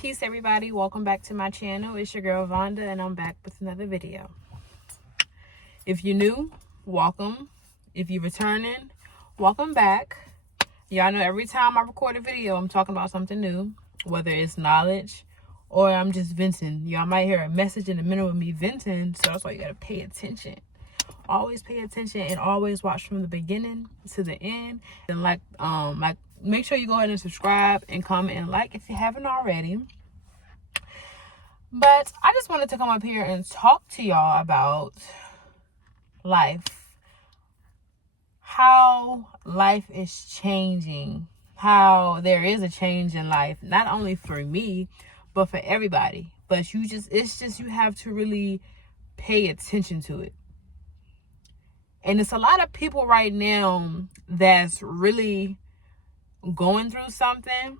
Peace, everybody. Welcome back to my channel. It's your girl Vonda, and I'm back with another video. If you're new, welcome. If you're returning, welcome back. Y'all know every time I record a video, I'm talking about something new, whether it's knowledge or I'm just venting. Y'all might hear a message in the middle of me venting, so that's why you gotta pay attention. Always pay attention and always watch from the beginning to the end. And make sure you go ahead and subscribe and comment and like if you haven't already. But I just wanted to come up here and talk to y'all about life. How life is changing. How there is a change in life, not only for me, but for everybody. But you have to really pay attention to it. And it's a lot of people right now that's really going through something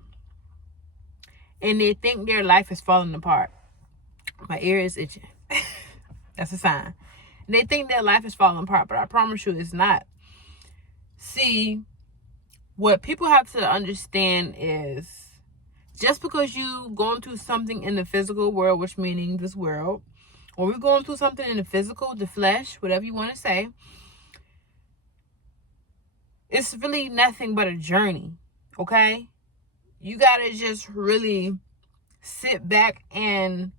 and they think their life is falling apart. My ear is itching. That's a sign. And they think their life is falling apart, but I promise you it's not. See, what people have to understand is just because you going through something in the physical world, which meaning this world, or we're going through something in the physical, the flesh, whatever you want to say, it's really nothing but a journey, okay? You got to just really sit back and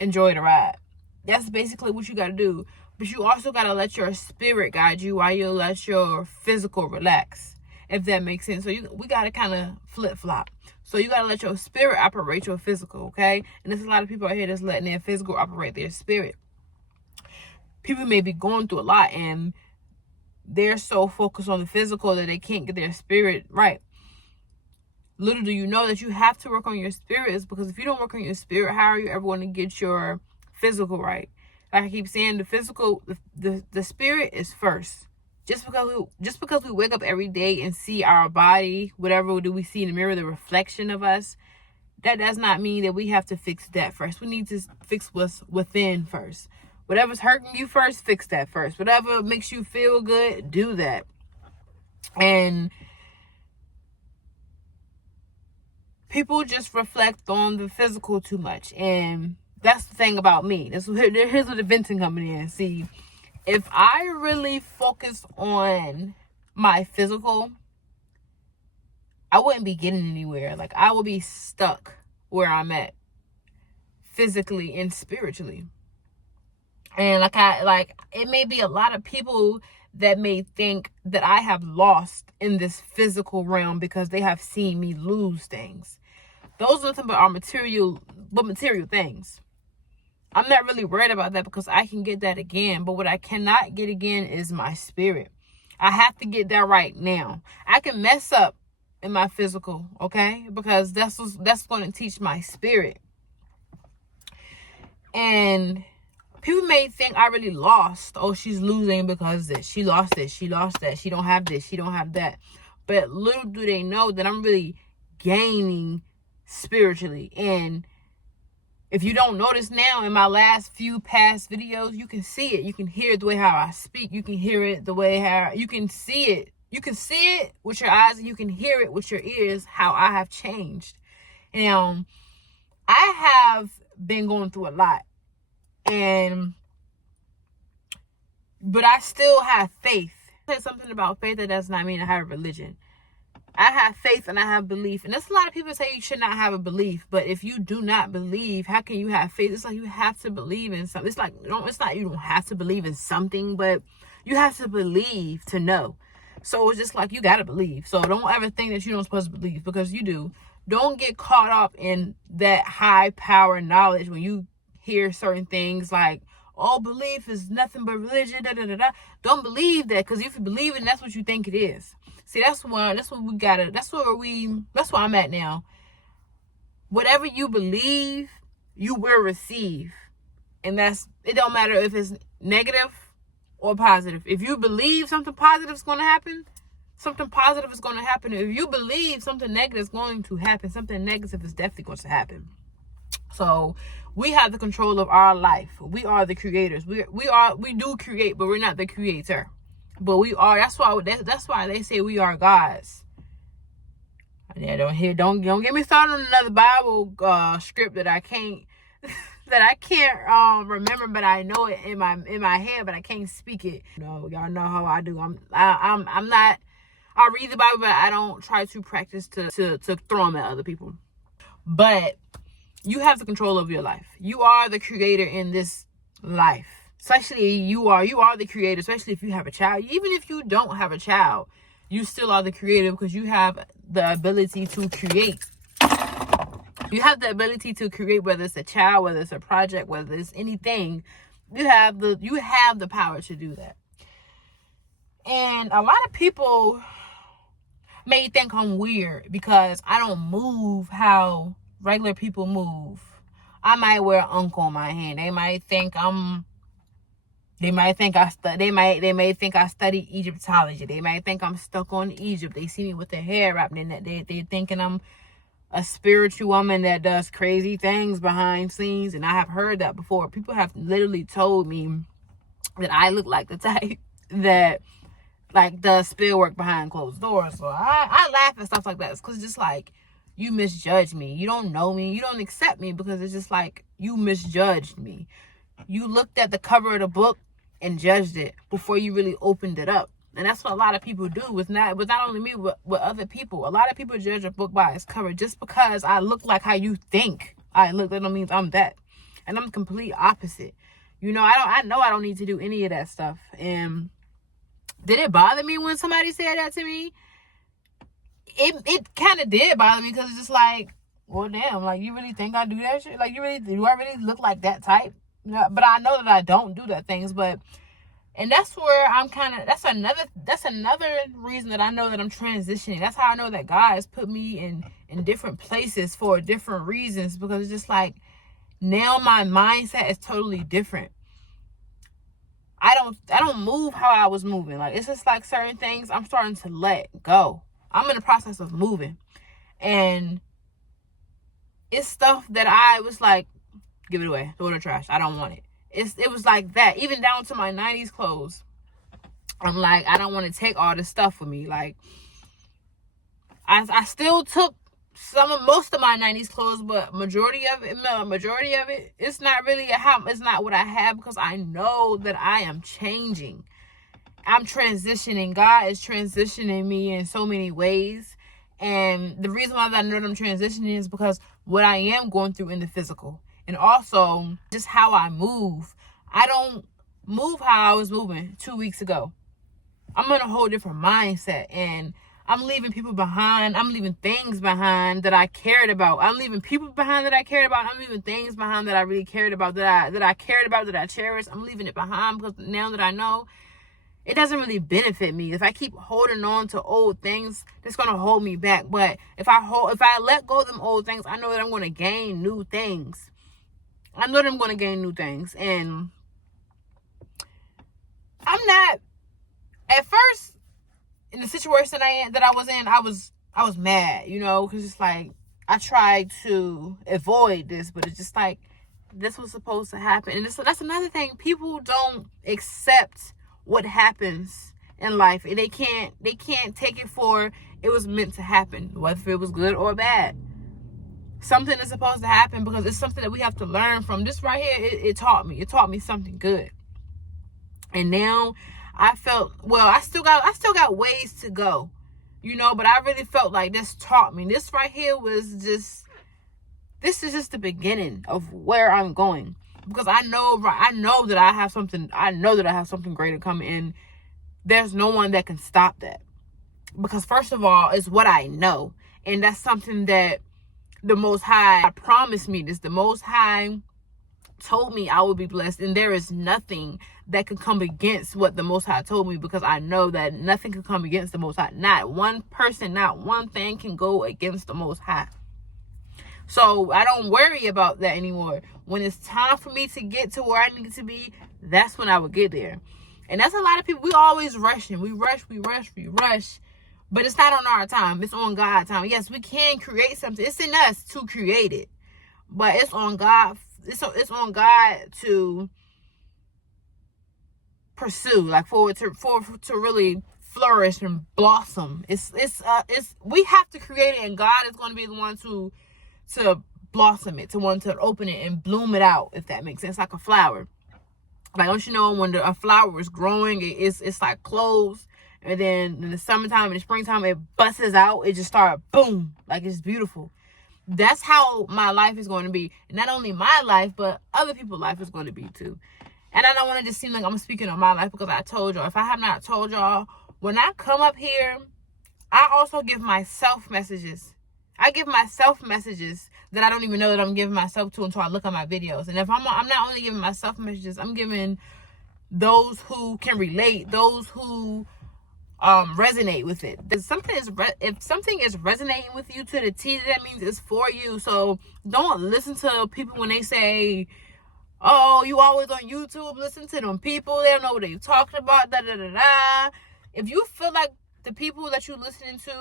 enjoy the ride. That's basically what you got to do. But you also got to let your spirit guide you while you let your physical relax, if that makes sense. So we got to kind of flip-flop. So you got to let your spirit operate your physical, okay? And there's a lot of people out here that's letting their physical operate their spirit. People may be going through a lot and they're so focused on the physical that they can't get their spirit right. Little do you know that you have to work on your spirits, because if you don't work on your spirit, how are you ever going to get your physical right? Like I keep saying, the physical, the spirit is first. Just because we wake up every day and see our body, whatever do we see in the mirror, the reflection of us, that does not mean that we have to fix that first. We need to fix what's within first. Whatever's hurting you first, fix that first. Whatever makes you feel good, do that. And people just reflect on the physical too much. And that's the thing about me. Here's where the venting coming in. See, if I really focus on my physical, I wouldn't be getting anywhere. Like, I would be stuck where I'm at, physically and spiritually. And it may be a lot of people that may think that I have lost in this physical realm because they have seen me lose things. Those are nothing but material things. I'm not really worried about that because I can get that again. But what I cannot get again is my spirit. I have to get that right now. I can mess up in my physical, okay? Because that's going to teach my spirit. And people may think I really lost. Oh, she's losing because this. She lost this. She lost that. She don't have this. She don't have that. But little do they know that I'm really gaining spiritually. And if you don't notice now, in my last few past videos, you can see it. You can hear it the way how I speak. You can hear it the way how you can see it. You can see it with your eyes and you can hear it with your ears, how I have changed. And I have been going through a lot. But I still have faith. I said something about faith. That does not mean I have a religion. I have faith and I have belief. And there's a lot of people say you should not have a belief. But if you do not believe, how can you have faith? It's like you have to believe in something. It's not you don't have to believe in something, but you have to believe to know. So it's just like you got to believe. So don't ever think that you don't supposed to believe, because you do. Don't get caught up in that high power knowledge when you hear certain things like, oh, belief is nothing but religion, da da da da. Don't believe that, because if you believe it, that's what you think it is. See, that's where I'm at now. Whatever you believe, you will receive. And it don't matter if it's negative or positive. If you believe something positive is going to happen, something positive is going to happen. If you believe something negative is going to happen, something negative is definitely going to happen. So we have the control of our life. We are the creators. We do create, but we're not the creator. But we are. That's why they say we are gods. Yeah, don't get me started on another Bible script that I can't remember, but I know it in my head, but I can't speak it. Y'all know how I do. I'm not. I read the Bible, but I don't try to practice to throw them at other people. But you have the control of your life. You are the creator in this life. Especially you are the creator, especially if you have a child. Even if you don't have a child, you still are the creator because you have the ability to create. You have the ability to create, whether it's a child, whether it's a project, whether it's anything. You have the power to do that. And a lot of people may think I'm weird because I don't move how regular people move. I might wear an ankh on my hand. They might think they may think I study Egyptology. They might think I'm stuck on Egypt. They see me with the hair wrapped in that. They thinking I'm a spiritual woman that does crazy things behind scenes. And I have heard that before. People have literally told me that I look like the type that does spill work behind closed doors. So I laugh at stuff like that. It's because it's just like, you misjudge me. You don't know me. You don't accept me because it's just like, you misjudged me. You looked at the cover of the book and judged it before you really opened it up. And that's what a lot of people do with not only me, but with other people. A lot of people judge a book by its cover. Just because I look like how you think I look, that don't mean I'm that. And I'm the complete opposite. I know I don't need to do any of that stuff. And did it bother me when somebody said that to me? It kind of did bother me because it's just like, well, damn, like, you really think I do that shit? Like, do I really look like that type? But I know that I don't do that things. And that's where that's another reason that I know that I'm transitioning. That's how I know that God has put me in different places for different reasons, because it's just like, now my mindset is totally different. I don't move how I was moving. Like, it's just like certain things I'm starting to let go. I'm in the process of moving. And it's stuff that I was like, give it away, throw it in the trash. I don't want it. It was like that, even down to my 90s clothes. I'm like, I don't want to take all this stuff with me. Like, I still took most of my 90s clothes, but majority of it, it's not really it's not what I have, because I know that I am changing. I'm transitioning. God is transitioning me in so many ways. And the reason why I know that I'm transitioning is because what I am going through in the physical. And also just how I move. I don't move how I was moving 2 weeks ago. I'm in a whole different mindset. And I'm leaving people behind. I'm leaving things behind that I cared about. I'm leaving people behind that I cared about. I'm leaving things behind that I really cared about, that I cared about, that I cherished. I'm leaving it behind because now that I know, it doesn't really benefit me. If I keep holding on to old things, that's going to hold me back. But if I let go of them old things, I know that I'm going to gain new things. And I'm not, at first, in the situation that I was in, I was mad, because it's like, I tried to avoid this, but it's just like, this was supposed to happen. And that's another thing. People don't accept what happens in life, and they can't take it for it was meant to happen, whether it was good or bad. Something is supposed to happen because it's something that we have to learn from. This right here, it taught me something good. And now I felt, well, I still got ways to go, but I really felt like this taught me. This right here this is just the beginning of where I'm going, because I know that I have something greater coming in. There's no one that can stop that, because first of all, it's what I know. And that's something that the Most High promised me. The Most High told me I would be blessed, and there is nothing that can come against what the Most High told me, because I know that nothing can come against the Most High. Not one person, not one thing can go against the Most High. So I don't worry about that anymore. When it's time for me to get to where I need to be, that's when I will get there. And that's a lot of people. We always rushing. We rush. But it's not on our time. It's on God's time. Yes, we can create something. It's in us to create it. But it's on God. It's on God to pursue, like for it to really flourish and blossom. It's we have to create it, and God is going to be the one to blossom it, to want to open it and bloom it out, if that makes sense. Like a flower. Like, don't you know, when a flower is growing, it's like closed, and then in the summertime, in the springtime, it busts out. It just starts boom, like it's beautiful. That's how my life is going to be. Not only my life, but other people's life is going to be too. And I don't want to just seem like I'm speaking on my life, because I told y'all. If I have not told y'all, when I come up here, I also give myself messages. I give myself messages that I don't even know that I'm giving myself to until I look at my videos. And if I'm not only giving myself messages, I'm giving those who can relate, those who resonate with it. If something is resonating with you to the T, that means it's for you. So don't listen to people when they say, oh, you always on YouTube. Listen to them people. They don't know what they're talking about. Da da da da. If you feel like the people that you're listening to,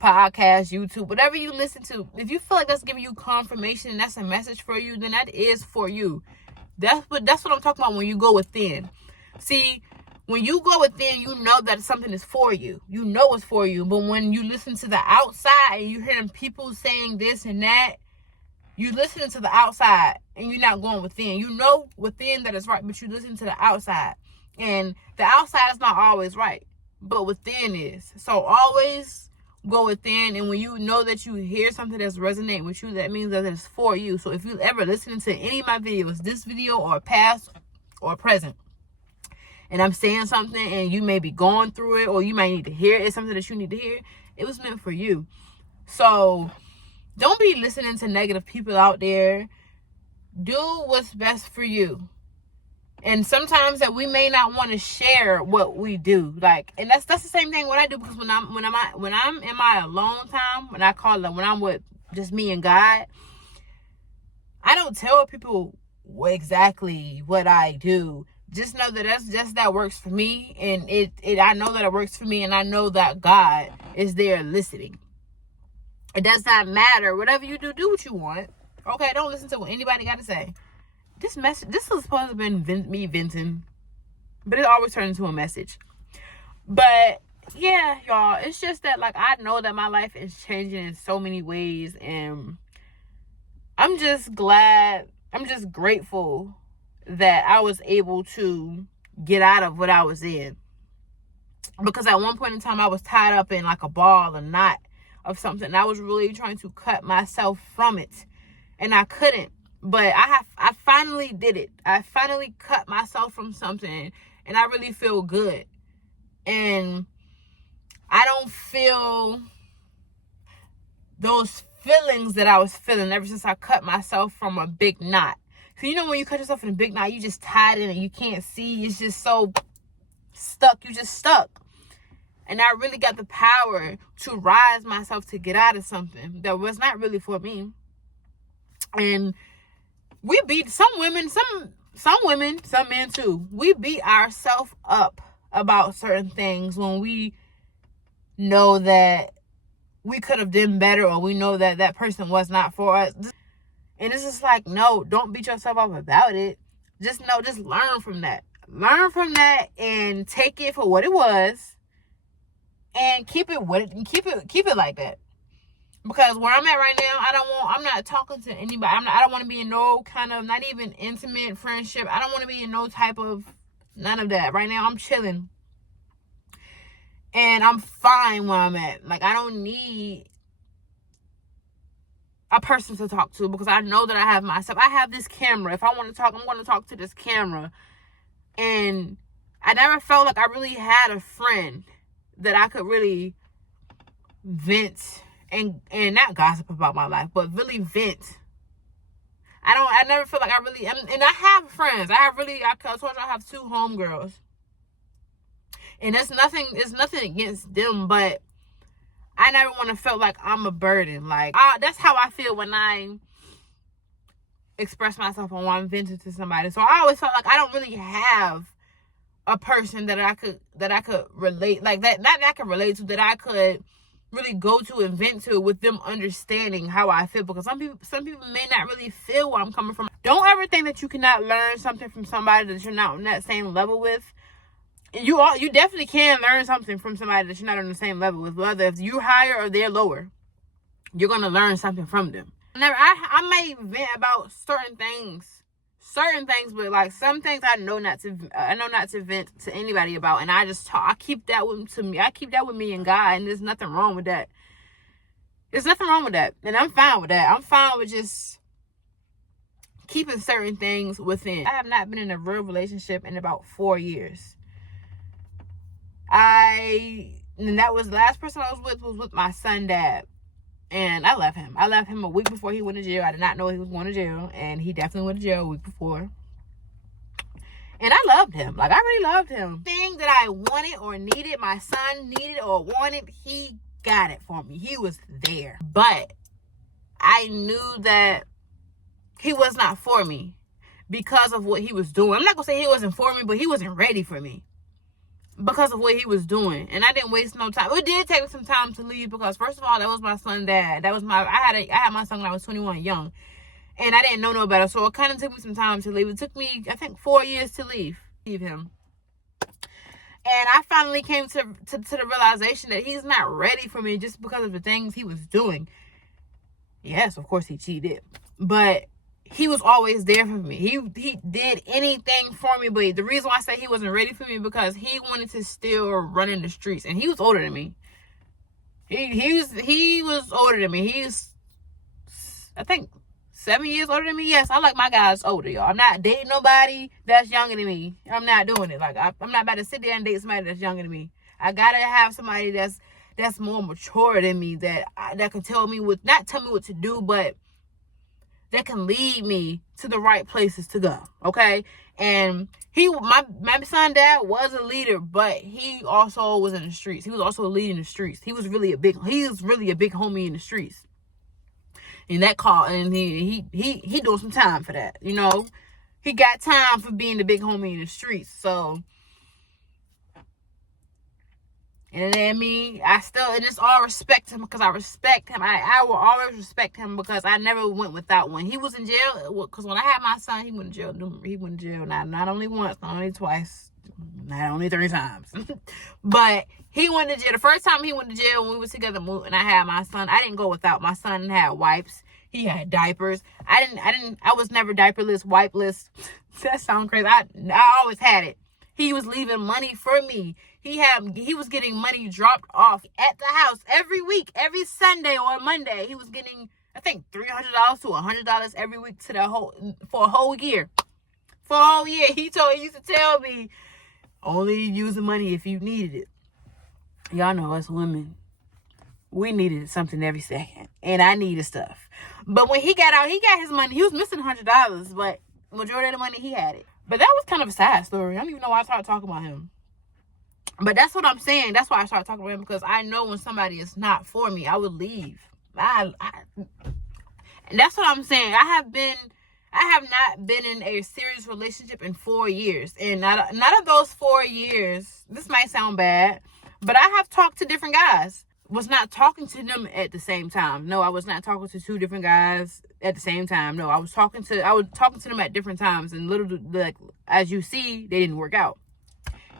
podcast, YouTube, whatever you listen to, if you feel like that's giving you confirmation and that's a message for you, then that is for you. That's what I'm talking about when you go within. See, when you go within, you know that something is for you. You know it's for you. But when you listen to the outside and you're hearing people saying this and that, you listening to the outside and you're not going within. You know within that it's right, but you listen to the outside. And the outside is not always right, but within is. So always go within, and when you know that you hear something that's resonating with you, that means that it's for you. So if you ever listening to any of my videos, this video or past or present, and I'm saying something and you may be going through it, or you might need to hear it, it's something that you need to hear, it was meant for you. So don't be listening to negative people out there. Do what's best for you. And sometimes that we may not want to share what we do, like, and that's the same thing what I do, because when I'm in my alone time, when I'm with just me and God, I don't tell people exactly what I do. Just know that that works for me, and I know that it works for me, and I know that God is there listening. It does not matter. Whatever you do what you want. Okay, don't listen to what anybody got to say. This is supposed to have been me venting, but it always turns into a message. But yeah, y'all, it's just that, like, I know that my life is changing in so many ways, and I'm just grateful that I was able to get out of what I was in. Because at one point in time, I was tied up in like a ball, a knot of something. I was really trying to cut myself from it, and I couldn't. But I finally did it. I finally cut myself from something, and I really feel good. And I don't feel those feelings that I was feeling ever since I cut myself from a big knot. So you know when you cut yourself in a big knot, you just tied in and you can't see. It's just so stuck. You just stuck. And I really got the power to rise myself to get out of something that was not really for me. And we beat some women, some men too. We beat ourselves up about certain things when we know that we could have done better, or we know that that person was not for us. And it's just like, no, don't beat yourself up about it. Just learn from that. Learn from that and take it for what it was, and keep it like that. Because where I'm at right now, I'm not talking to anybody. I don't want to be in no kind of, not even intimate friendship. I don't want to be in no type of, none of that. Right now, I'm chilling. And I'm fine where I'm at. Like, I don't need a person to talk to, because I know that I have myself. I have this camera. If I want to talk, I'm going to talk to this camera. And I never felt like I really had a friend that I could really vent and not gossip about my life, but really vent. I never feel like I really, and I have friends. I told you I have 2 homegirls. And it's nothing against them, but I never want to feel like I'm a burden. Like, that's how I feel when I express myself on why I'm venting to somebody. So I always felt like I don't really have a person that I could relate, like that I could relate to, that I could really go to and vent to, with them understanding how I feel. Because some people may not really feel where I'm coming from. Don't ever think that you cannot learn something from somebody that you're not on that same level with. you definitely can learn something from somebody that you're not on the same level with. Whether if you're higher or they're lower, you're gonna learn something from them. I may vent about certain things, but like some things I know not to vent to anybody about, and I just talk. I keep that with me and God, and there's nothing wrong with that. There's nothing wrong with that, and I'm fine with that. I'm fine with just keeping certain things within. I have not been in a real relationship in about 4 years. And that was the last person I was with my son's dad. And I left him. I left him a week before he went to jail. I did not know he was going to jail. And he definitely went to jail a week before. And I loved him. Like, I really loved him. Thing that I wanted or needed, my son needed or wanted, he got it for me. He was there. But I knew that he was not for me because of what he was doing. I'm not going to say he wasn't for me, but he wasn't ready for me because of what he was doing. And I didn't waste no time. It did take me some time to leave because, first of all, that was my son's dad. I had my son when I was 21, young. And I didn't know no better. So it kind of took me some time to leave. It took me, I think, 4 years to leave him. And I finally came to the realization that he's not ready for me just because of the things he was doing. Yes, of course he cheated. But he was always there for me. He did anything for me. But the reason why I say he wasn't ready for me because he wanted to still run in the streets. And he was older than me. He was older than me. He's, I think, 7 years older than me. Yes, I like my guys older, y'all. I'm not dating nobody that's younger than me. I'm not doing it. Like, I'm not about to sit there and date somebody that's younger than me. I gotta have somebody that's more mature than me, that can tell me not tell me what to do, but that can lead me to the right places to go. Okay? And my son dad was a leader, but he also was in the streets. He was also leading the streets. He was really a big homie in the streets. And that call, and he doing some time for that, you know. He got time for being the big homie in the streets. So, and then and it's all respect him because I respect him. I will always respect him because I never went without one. He was in jail because when I had my son, he went to jail. He went to jail not only once, not only twice, not only 3 times, but he went to jail. The first time he went to jail when we were together and I had my son, I didn't go without. My son had wipes. He had diapers. I was never diaperless, wipeless. That sounds crazy. I always had it. He was leaving money for me. He was getting money dropped off at the house every week, every Sunday or Monday. He was getting, I think, $300 to $100 every week for a whole year. For a whole year. He used to tell me, only use the money if you needed it. Y'all know us women, we needed something every second. And I needed stuff. But when he got out, he got his money. He was missing $100, but majority of the money, he had it. But that was kind of a sad story. I don't even know why I started talking about him. But that's what I'm saying. That's why I started talking about him, because I know when somebody is not for me, I would leave. And that's what I'm saying. I have not been in a serious relationship in 4 years. And not of those 4 years, this might sound bad, but I have talked to different guys. Was not talking to them at the same time. No, I was not talking to 2 different guys at the same time. No, I was talking to them at different times, and like, as you see, they didn't work out.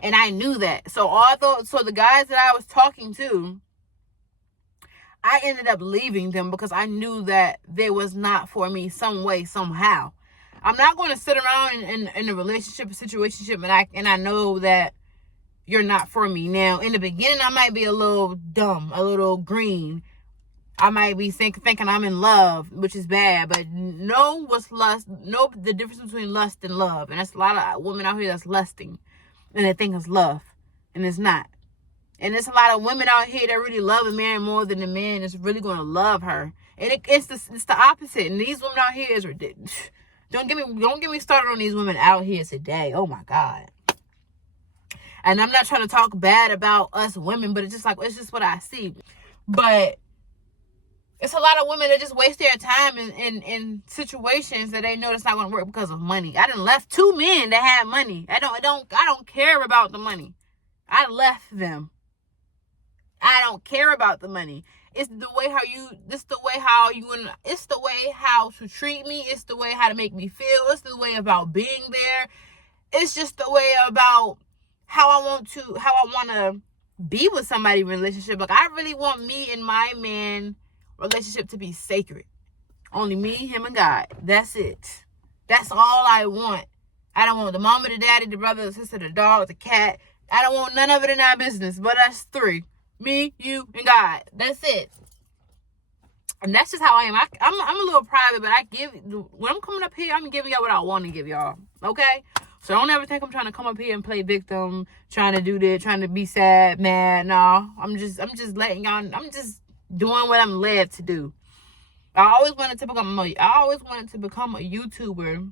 And I knew that. So the guys that I was talking to, I ended up leaving them because I knew that they was not for me some way, somehow. I'm not going to sit around in a relationship, a situationship, and I know that you're not for me. Now, in the beginning, I might be a little dumb, a little green. I might be thinking I'm in love, which is bad, but know what's lust. Know the difference between lust and love. And that's a lot of women out here that's lusting, and they think it's love, and it's not. And there's a lot of women out here that really love a man more than the man is really going to love her. And it's the opposite. And these women out here is ridiculous. Don't get me started on these women out here today. Oh my God. And I'm not trying to talk bad about us women, but it's just what I see. But it's a lot of women that just waste their time in situations that they know that's not going to work because of money. I done left 2 men that had money. I don't care about the money. I left them. I don't care about the money. It's the way how to treat me. It's the way how to make me feel. It's the way about being there. It's just the way about how I want to be with somebody in a relationship. Like, I really want me and my man relationship to be sacred. Only me, him, and God. That's it. That's all I want. I don't want the mama, the daddy, the brother, the sister, the dog, the cat. I don't want none of it in our business. But that's 3. Me, you, and God. That's it. And that's just how I am. I'm a little private, but when I'm coming up here, I'm giving y'all what I want to give y'all. Okay? So don't ever think I'm trying to come up here and play victim, trying to do this, trying to be sad, mad. No, I'm just letting y'all. I'm just doing what I'm led to do. I always wanted to become a YouTuber,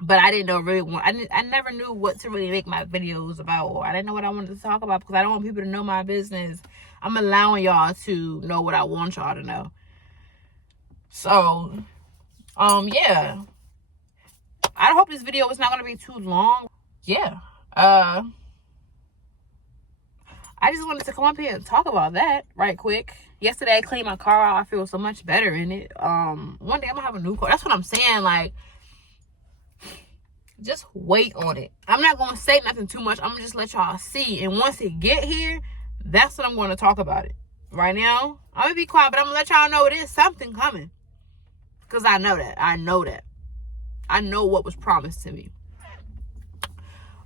but I didn't know I never knew what to really make my videos about, or I didn't know what I wanted to talk about, because I don't want people to know my business. I'm allowing y'all to know what I want y'all to know. So, yeah. I hope this video is not going to be too long. Yeah. I just wanted to come up here and talk about that right quick. Yesterday, I cleaned my car out. I feel so much better in it. One day I'm gonna have a new car. That's what I'm saying. Like, just wait on it. I'm not gonna say nothing too much. I'm gonna just let y'all see. And once it get here, that's when I'm gonna talk about it. Right now, I'm gonna be quiet, but I'm gonna let y'all know it is something coming. Because I know that. I know what was promised to me.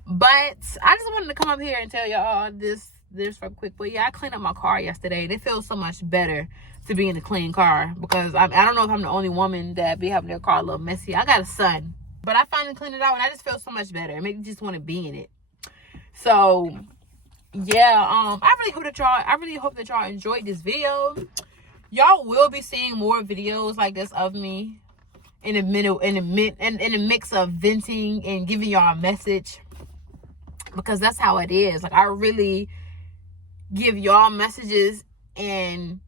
But I just wanted to come up here and tell y'all this real quick. But yeah, I cleaned up my car yesterday, and it feels so much better to be in a clean car, because I don't know if I'm the only woman that be having their car a little messy. I got a son, but I finally cleaned it out, and I just feel so much better. It makes me just want to be in it. So yeah, I really hope that y'all enjoyed this video. Y'all will be seeing more videos like this of me in the mix of venting and giving y'all a message, because that's how it is. Like, I really give y'all messages and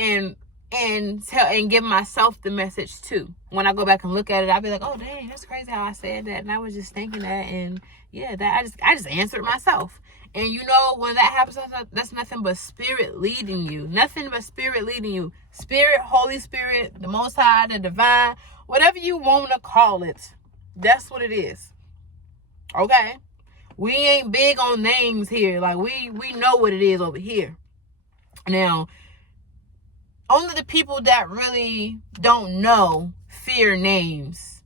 give myself the message too. When I go back and look at it, I'll be like, oh dang, that's crazy how I said that, and I was just thinking that, and yeah, that I just answered myself. And you know, when that happens, that's nothing but spirit leading you. Nothing but spirit leading you. Spirit, Holy Spirit, the Most High, the Divine, whatever you want to call it. That's what it is. Okay? We ain't big on names here. Like, we know what it is over here. Now, only the people that really don't know fear names.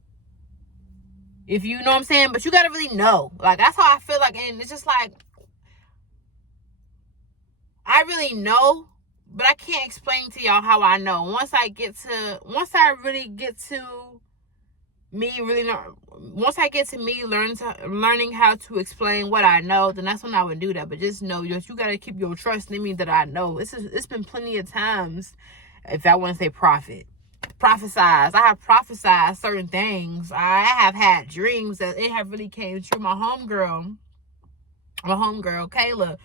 If you know what I'm saying? But you got to really know. Like, that's how I feel like. And it's just like, I really know, but I can't explain to y'all how I know. Once I really get to me learning how to explain what I know, then that's when I would do that. But just know that you got to keep your trust in me that I know. It's been plenty of times, if I want to say prophesied. I have prophesied certain things. I have had dreams that it have really came true. My homegirl, Kayla,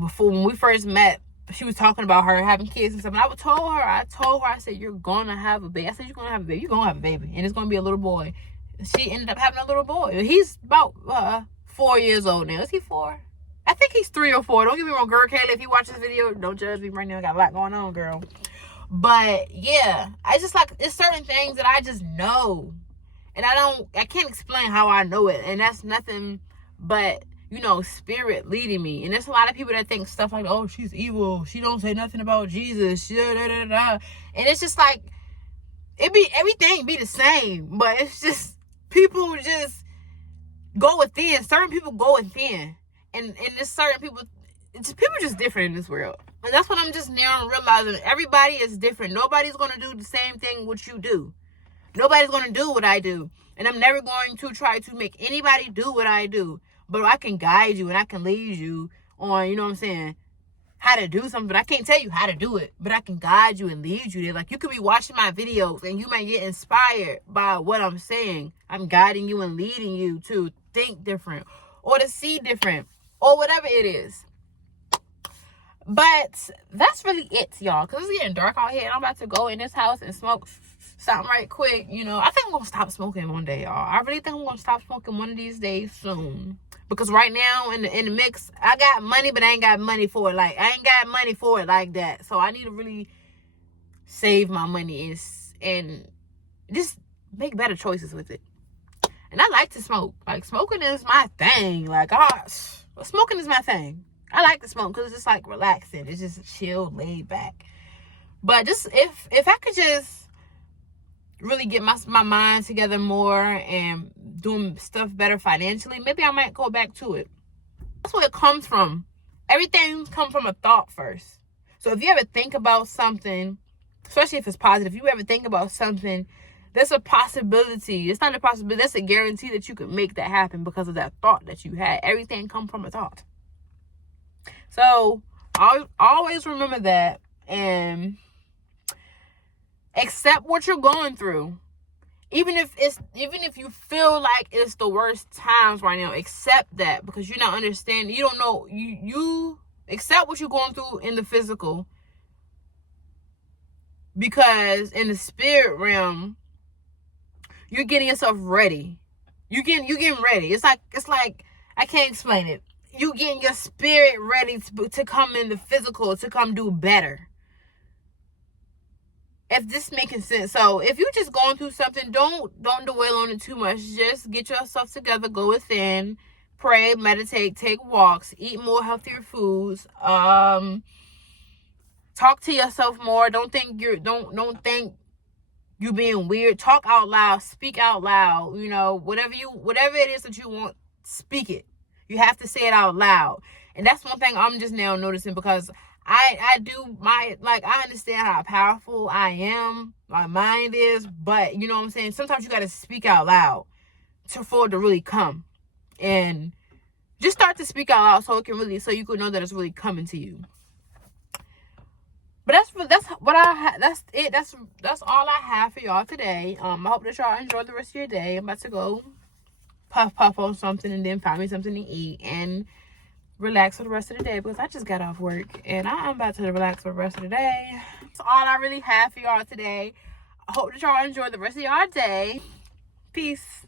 before, when we first met, she was talking about her having kids and stuff. And I told her, I said, you're going to have a baby. I said, you're going to have a baby. You're going to have a baby. And it's going to be a little boy. She ended up having a little boy. He's about 4 years old now. Is he 4? I think he's 3 or 4. Don't get me wrong, girl. Kayla, if you watch this video, don't judge me right now. I got a lot going on, girl. But yeah, I just like, it's certain things that I just know. And I can't explain how I know it. And that's nothing but, you know, spirit leading me. And there's a lot of people that think stuff like, oh, she's evil. She don't say nothing about Jesus. And it's just like, everything be the same. But it's just, people just go within. Certain people go within. And there's certain people, people just different in this world. And that's what I'm just now realizing. Everybody is different. Nobody's going to do the same thing what you do. Nobody's going to do what I do. And I'm never going to try to make anybody do what I do. But I can guide you and I can lead you on, you know what I'm saying, how to do something. But I can't tell you how to do it. But I can guide you and lead you there. Like, you could be watching my videos and you might get inspired by what I'm saying. I'm guiding you and leading you to think different or to see different or whatever it is. But that's really it, y'all. Because it's getting dark out here. And I'm about to go in this house and smoke something right quick. You know, I think I'm going to stop smoking one day, y'all. I really think I'm going to stop smoking one of these days soon. Because right now, in the mix, I got money, but I ain't got money for it. Like, I ain't got money for it like that. So I need to really save my money and just make better choices with it. And I like to smoke. Like, smoking is my thing. Like, smoking is my thing. I like to smoke because it's just like relaxing. It's just chill, laid back. But just if I could just really get my mind together more and doing stuff better financially, maybe I might go back to it. That's where it comes from. Everything comes from a thought first. So if you ever think about something, especially if it's positive, if you ever think about something, there's a possibility. It's not a possibility. That's a guarantee that you can make that happen because of that thought that you had. Everything comes from a thought. So always remember that and accept what you're going through. Even if you feel like it's the worst times right now, accept that, because you're not understanding. You don't know. You accept what you're going through in the physical, because in the spirit realm, you're getting yourself ready. You getting ready. It's like I can't explain it. You getting your spirit ready to come in the physical, to come do better. If this making sense. So if you're just going through something, don't dwell on it too much. Just get yourself together, go within, pray, meditate, take walks, eat more healthier foods, talk to yourself more. Don't think you being weird. Talk out loud, speak out loud. You know, whatever it is that you want, speak it. You have to say it out loud. And that's one thing I'm just now noticing, because I understand how powerful I am, my mind is, but you know what I'm saying? Sometimes you got to speak out loud for it to really come. And just start to speak out loud so you can know that it's really coming to you. But that's it. That's all I have for y'all today. I hope that y'all enjoy the rest of your day. I'm about to go puff on something and then find me something to eat and relax for the rest of the day, because I just got off work and I'm about to relax for the rest of the day. That's all I really have for y'all today. I hope that y'all enjoy the rest of y'all day. Peace.